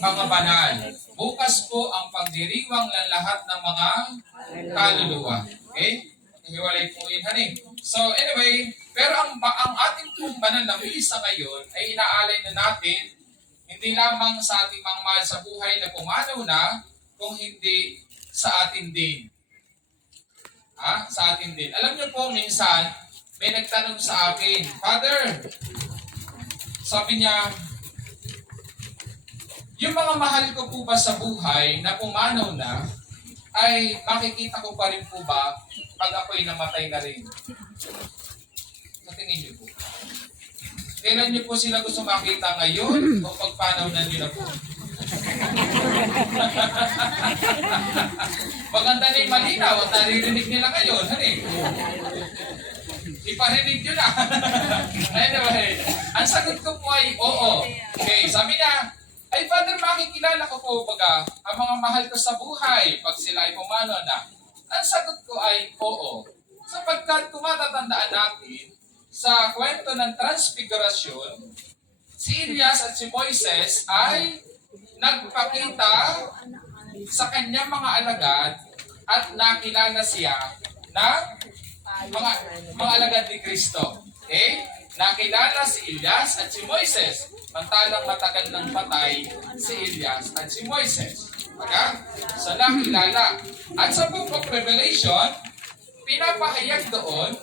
mga banal. Bukas po ang pagdiriwang ng lahat ng mga kaluluwa. Okay? Hiwalay po yun, honey. So anyway, pero ang ating pong banal na misa ngayon ay inaalay na natin hindi lamang sa ating mga mahal sa buhay na pumanaw na, kung hindi sa atin din. Sa atin din. Alam niyo po, minsan, may nagtanong sa akin, Father, sabi niya, yung mga mahal ko po ba sa buhay na pumanaw na, ay makikita ko pa rin po ba pag ako'y namatay na rin? Sa tingin niyo po. Kailan niyo po sila gusto makita ngayon o pagpanaw na nyo na po? Maganda na yung malinaw at naririnig nila ngayon. Iparinig nyo na. Anyway, ang sagot ko po ay oo. Okay, sabi niya, ay Father, makikilala ko po baga ang mga mahal ko sa buhay pag sila ay pumano na. Ang sagot ko ay oo. Sapagkat kung matatandaan natin, sa kwento ng Transfigurasyon, si Elias at si Moises ay nagpakita sa kanyang mga alagad at nakilala siya ng mga alagad ni Kristo. Okay? Nakilala si Elias at si Moises. Mantalang matagal ng patay si Elias at si Moises. Okay? So nakilala. At sa Book of Revelation, pinapahayag doon,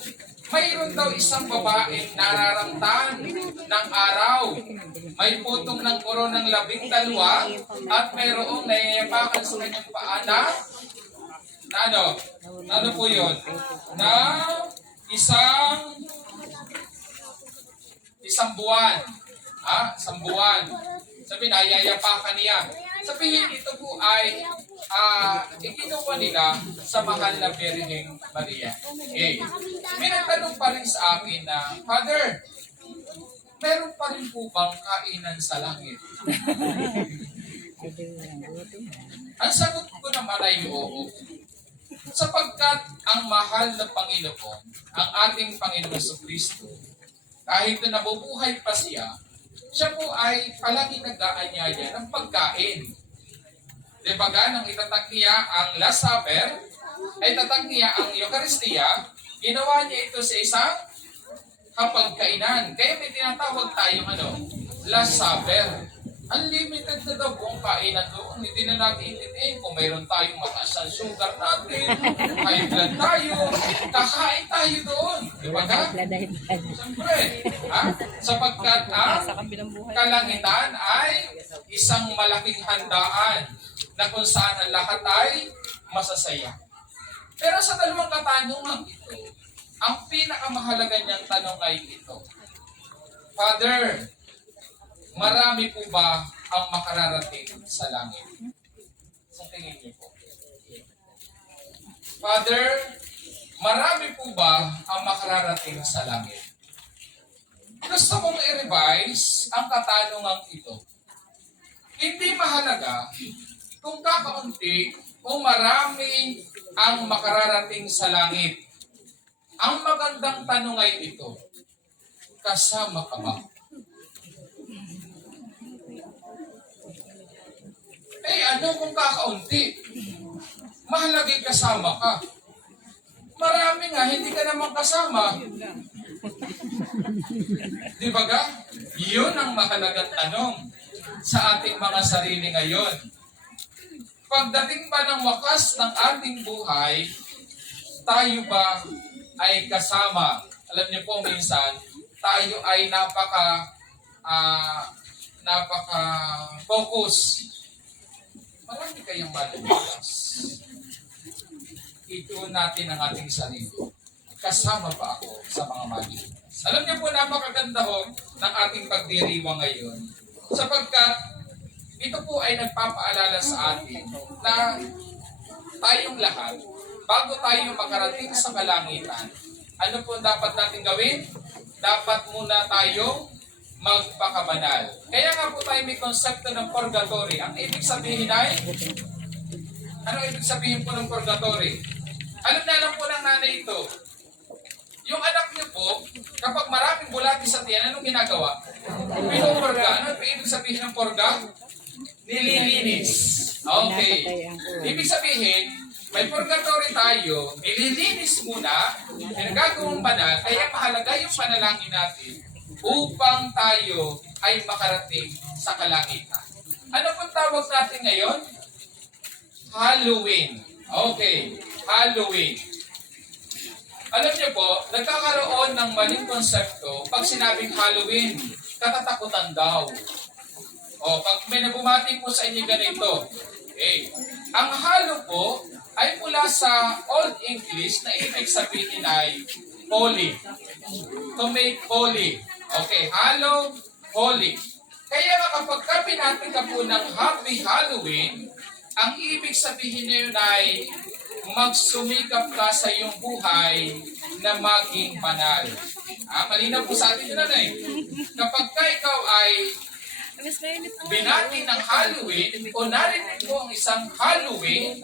mayroon daw isang babaeng nararamtan ng araw. May putong ng puro ng 12 at mayroong naiyapakan sa kanyang paa na ano po yun? Na isang buwan. Isang buwan. Sabi na, yayapakan niya. Sabihin, ito po ay ikinuha nila sa mahal na Birheng Maria. Okay. May nagtanong pa rin sa akin na, Father, meron pa rin po bang kainan sa langit? Ang sagot ko naman ay oo. Sapagkat ang mahal na Panginoon, ang ating Panginoon Jesucristo, kahit na nabubuhay pa siya po ay palagi nag-aanyaya ng pagkain. Diba nang itatag niya ang Last Supper, ay itatag niya ang Eucharistia, ginawa niya ito sa isang hapagkainan. Kaya may tinatawag tayong Last Supper. Unlimited na daw kung kainan doon. Hindi na natin intindihin kung mayroon tayong mataas ang sugar natin, high blood tayo, kakain tayo doon. Di ba ka? Siyempre, sapagkat ang kalangitan ay isang malaking handaan na kung saan ang lahat ay masasaya. Pero sa dalawang katanungan ito, ang pinakamahalaga niyang tanong ay ito, Father, marami po ba ang makararating sa langit? Sa tingin niyo po. Father, marami po ba ang makararating sa langit? Gusto kong i-revise ang katanungang ito. Hindi mahalaga kung kakaunti o marami ang makararating sa langit. Ang magandang tanong ay ito, kasama ka ba? Kung kakaunti? Mahalagay kasama ka. Marami nga, hindi ka naman kasama. Di ba ga? Yun ang mahalagang tanong sa ating mga sarili ngayon. Pagdating ba ng wakas ng ating buhay, tayo ba ay kasama? Alam niyo po minsan, tayo ay napaka-focus. Marami kayong malubukas. Ituon natin ang ating sarili. Kasama ba ako sa mga malubukas? Alam niyo po, napakaganda ho ng ating pagdiriwang ngayon. Sapagkat ito po ay nagpapaalala sa atin na tayong lahat, bago tayo makarating sa kalangitan, ano po dapat natin gawin? Dapat muna tayong magpakabanal. Kaya nga po tayo may konsepto ng purgatory. Ang ibig sabihin ay, ano ibig sabihin po ng purgatory? Alam na lang po ng nanay ito. Yung anak niyo po, kapag maraming bulati sa tiyan, anong ginagawa? Pinupurga. Ano ibig sabihin ng purga? nililinis. Okay. Ibig sabihin, may purgatory tayo, nililinis muna, pinagagawang banal, kaya mahalaga yung panalangin natin upang tayo ay makarating sa kalangitan. Ano pong tawag natin ngayon? Halloween. Okay, Halloween. Alam niyo po, nagkakaroon ng maling konsepto pag sinabing Halloween, katatakutan daw. O, pag may nabumati po sa inyo ganito, okay. Ang halo po ay mula sa Old English na ibig sabihin ay holy. To make holy. Okay, halo, holy. Kaya kapag pinati ka po ng Happy Halloween, ang ibig sabihin niyo ay magsumikap ka sa iyong buhay na maging banal. Malinaw po sa atin yun kapag ka ikaw ay binati ng Halloween o narinig mo ang isang Halloween,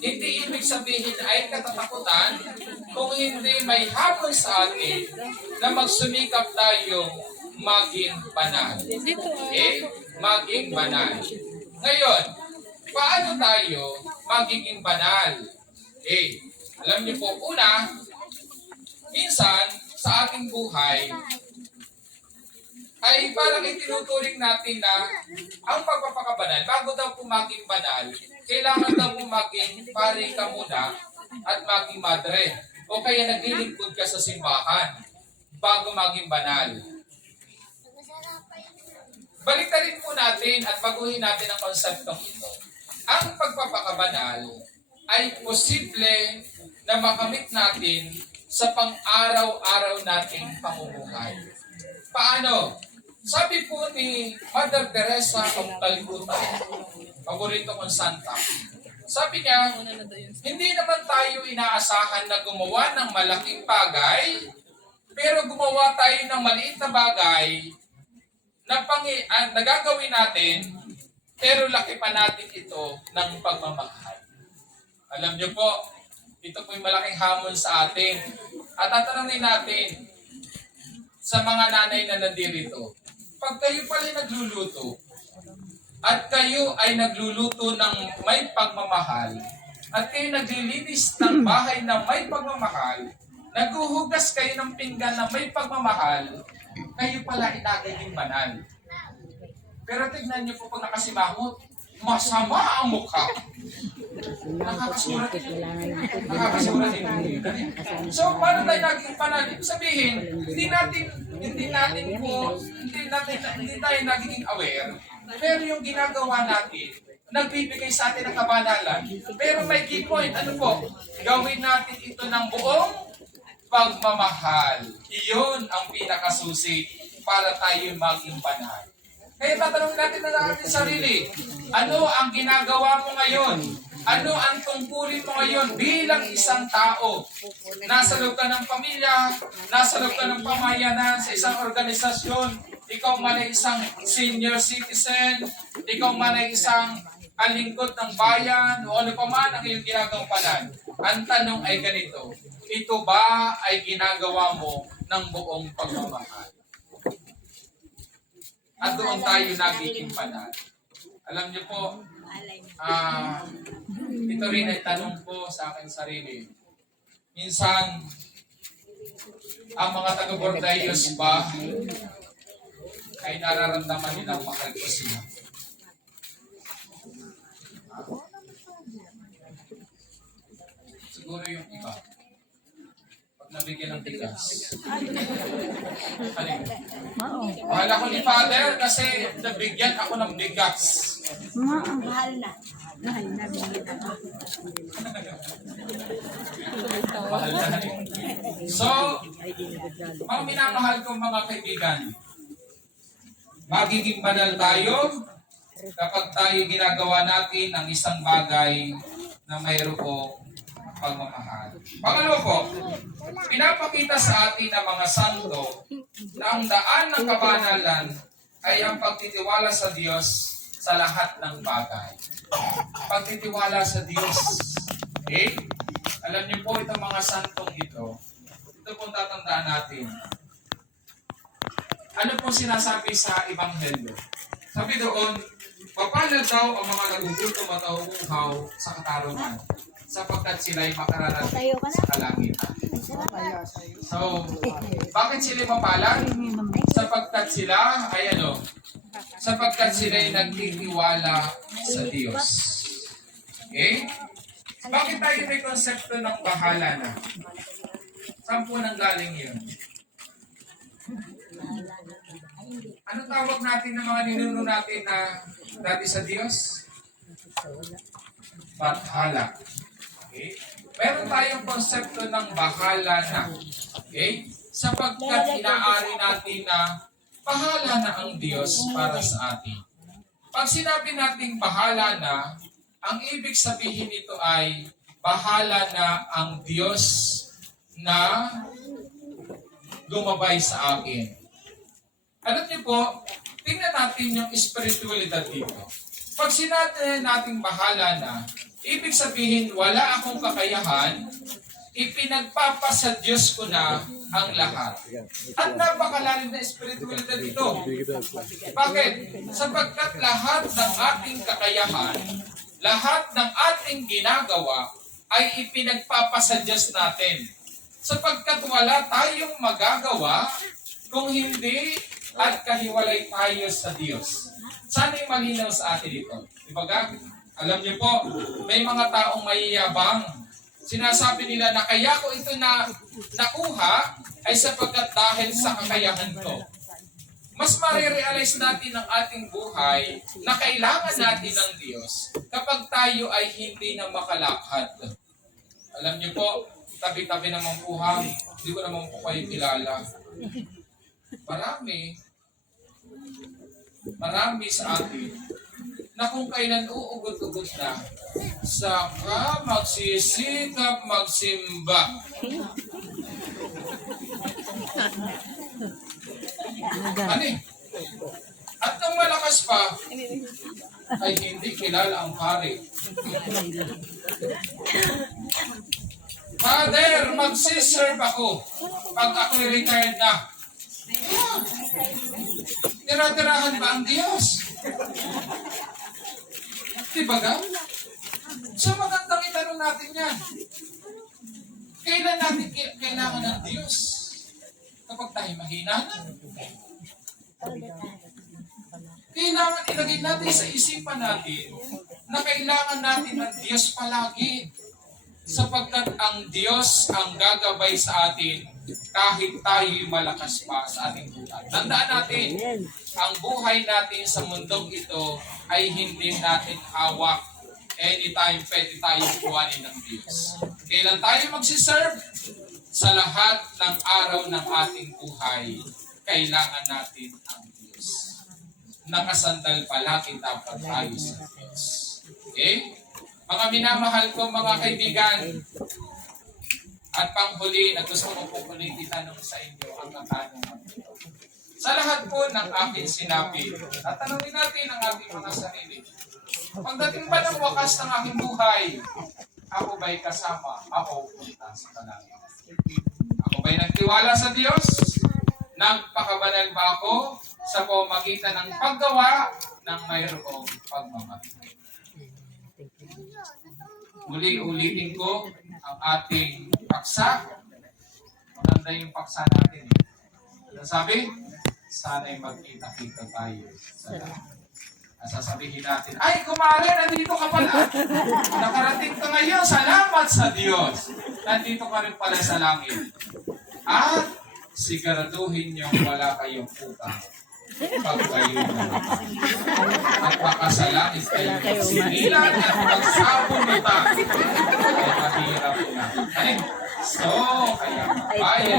hindi ibig sabihin ay katatakutan kung hindi may hamon sa atin na magsumikap tayong maging banal. Okay? Maging banal. Ngayon, paano tayo magiging banal? Alam niyo po, una, minsan sa ating buhay, ay parang itinuturing natin na ang pagpapakabanal, bago daw po maging banal, kailangan daw po maging pare ka muna at maging madre. O kaya naglilingkod ka sa simbahan bago maging banal. Baliktarin po natin at baguhin natin ang konseptong ito. Ang pagpapakabanal ay posible na makamit natin sa pang-araw-araw nating pamumuhay. Paano? Sabi po ni Mother Teresa of Calcutta, paborito kong santa, sabi niya, hindi naman tayo inaasahan na gumawa ng malaking bagay, pero gumawa tayo ng maliit na bagay na nagagawin natin, pero laki pa natin ito ng pagmamahal. Alam niyo po, ito po yung malaking hamon sa atin. At tatanungin natin sa mga nanay na nandirito, pag kayo pala nagluluto, at kayo ay nagluluto ng may pagmamahal, at kayo naglilinis ng bahay na may pagmamahal, naghuhugas kayo ng pinggan na may pagmamahal, kayo pala inagiging banal. Pero tignan niyo po pag nakasimangot, masama ang mukha. Nakakasurat din. So, paano tayo naging banal? Ibig sabihin, hindi tayo nagiging aware, pero yung ginagawa natin, nagbibigay sa atin ng kabanalan. Pero may key point, ano po? Gawin natin ito ng buong pagmamahal. Iyon ang pinakasusi para tayo maging banal. Kaya tatanungin natin na ating sarili, ano ang ginagawa mo ngayon? Ano ang tungkulin mo ngayon bilang isang tao? Nasa loob ka ng pamilya, nasa loob ka ng pamayanan, sa isang organisasyon, ikaw man ay isang senior citizen, ikaw man ay isang alingkod ng bayan, o ano pa man ang iyong ginagawang banal. Ang tanong ay ganito, ito ba ay ginagawa mo ng buong pagmamahal? At doon tayo nagiging banal. Alam niyo po, ito rin ay tanong ko sa aking sarili. Minsan, ang mga taga-Bordayos ba ay nararamdaman nilang mahal ko sila? Siguro yung iba. Pag nabigyan ng bigas. Mahal ako ni Father kasi nabigyan ako ng bigas. Mahal na. Mahal na. Mahal na. So, mga minamahal kong mga kaibigan, magiging banal tayo kapag tayo ginagawa natin ang isang bagay na mayroong pagmamahal. Pangalawa po, pinapakita sa atin ng mga santo na ang daan ng kabanalan ay ang pagtitiwala sa Diyos sa lahat ng bagay. Pagtitiwala sa Diyos. Okay? Alam niyo po itong mga santong ito pong tatandaan natin. Ano pong sinasabi sa Ebanghelyo? Sabi doon, Bahala daw ang mga nagugutom at nauuhaw sa katarungan, sapagkat sila'y makararating Tayo ka na. sa kalangitan. Ay, salamat. So, bakit sila mapalad? Sapagkat sila ay ano? Sapagkat sila ay nagtitiwala sa Diyos. Okay? Bakit tayo may konsepto ng bahala na? Saan po nang galing yun? Anong tawag natin ng mga ninuno natin na dati sa Diyos? Bathala. Okay? Meron tayong konsepto ng bahala na. Okay? Sapagkat inaari natin na bahala na ang Diyos para sa atin. Pag sinabi nating bahala na, ang ibig sabihin nito ay bahala na ang Diyos na gumabay sa akin. Alam niyo po, tingnan natin yung spiritualidad dito. Pag sinabi nating bahala na, ibig sabihin wala akong kakayahan, ipinagpapasa Diyos ko na ang lahat. At napakalalim na spiritualidad dito. Bakit? Sapagkat lahat ng ating kakayahan, lahat ng ating ginagawa ay ipinagpapasa Diyos natin. Sapagkat wala tayong magagawa kung hindi at kahiwalay tayo sa Diyos. Sana'y malinaw sa atin ito. Dibaga, alam niyo po, may mga taong mayayabang. Sinasabi nila na kaya ko ito na nakuha ay sapagkat dahil sa kakayahan ko. Mas marirealize natin ang ating buhay na kailangan natin ng Diyos kapag tayo ay hindi na makalakad. Alam niyo po, tabi-tabi naman po ha, hindi ko naman po kayo kilala. Marami sa atin na kung kailan uugot-ugot na, saka magsisikap magsimba. Ano eh? At nang malakas pa, ay hindi kilala ang pare. Father, magsiserve ako pag ako retired na. Tira-tirahan ba ang Diyos? Diba ga? So magandang itanong natin yan. Kailan natin kailangan ng Diyos? Kapag tayo mahina na. Kailangan ilagay natin sa isipan natin na kailangan natin ng Diyos palagi. Sapagkat ang Diyos ang gagabay sa atin kahit tayo'y malakas pa sa ating buhay. Tandaan natin, ang buhay natin sa mundong ito ay hindi natin hawak. Anytime pwede tayong kuhanin ng Diyos. Kailan tayo magsiserve? Sa lahat ng araw ng ating buhay, kailangan natin ang Diyos. Nakasandal palagi dapat tayo sa Diyos. Okay? Mga minamahal ko mga kaibigan, at panghuli na gusto ko po ulit itanong sa inyo ang katanungan. Sa lahat po ng aking sinabi, tatanungin natin ang ating mga sarili. Pagdating ba ng wakas ng aking buhay, ako ba'y kasama? Ako punta sa kalangit. Ako ba'y nagtiwala sa Diyos? Nagpakabanal ba ako sa pamamagitan ng paggawa ng mayroong pagmamahal? Uli-ulitin ko ang ating paksa. Maganda yung paksa natin. Ano sabi? Sana'y magkita-kita tayo sa lahat. Sasabihin natin, ay kumare, nandito ka pala. Nakarating ka ngayon, salamat sa Diyos. Nandito ka rin pala sa langit. At siguraduhin niyo wala kayong utang. Pag kayo naman. At baka sa langit kayo magsinilan at magsabunita. Ay mahirap na. So, kaya mabayan.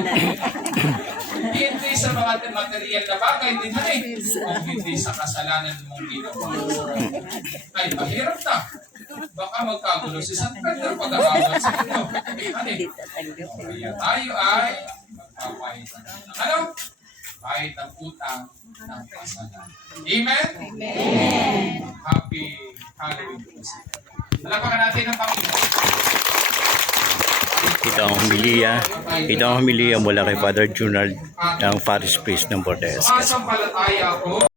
Hindi sa mga material na bagay din kung hindi sa kasalanan mong ginawa. Ay mahirap na. Baka magkagulo si San Pedro pag-aawat sa inyo. Kaya tayo ay magpapahit ng ano? Kahit ang utang ng kasalanan. Amen? Amen! Happy Halloween po sa inyo. Talapakan natin ang Panginoon. Ito ang homilya mula kay Father Junard ng Paris Priest ng Bordes. Sumasampalataya ako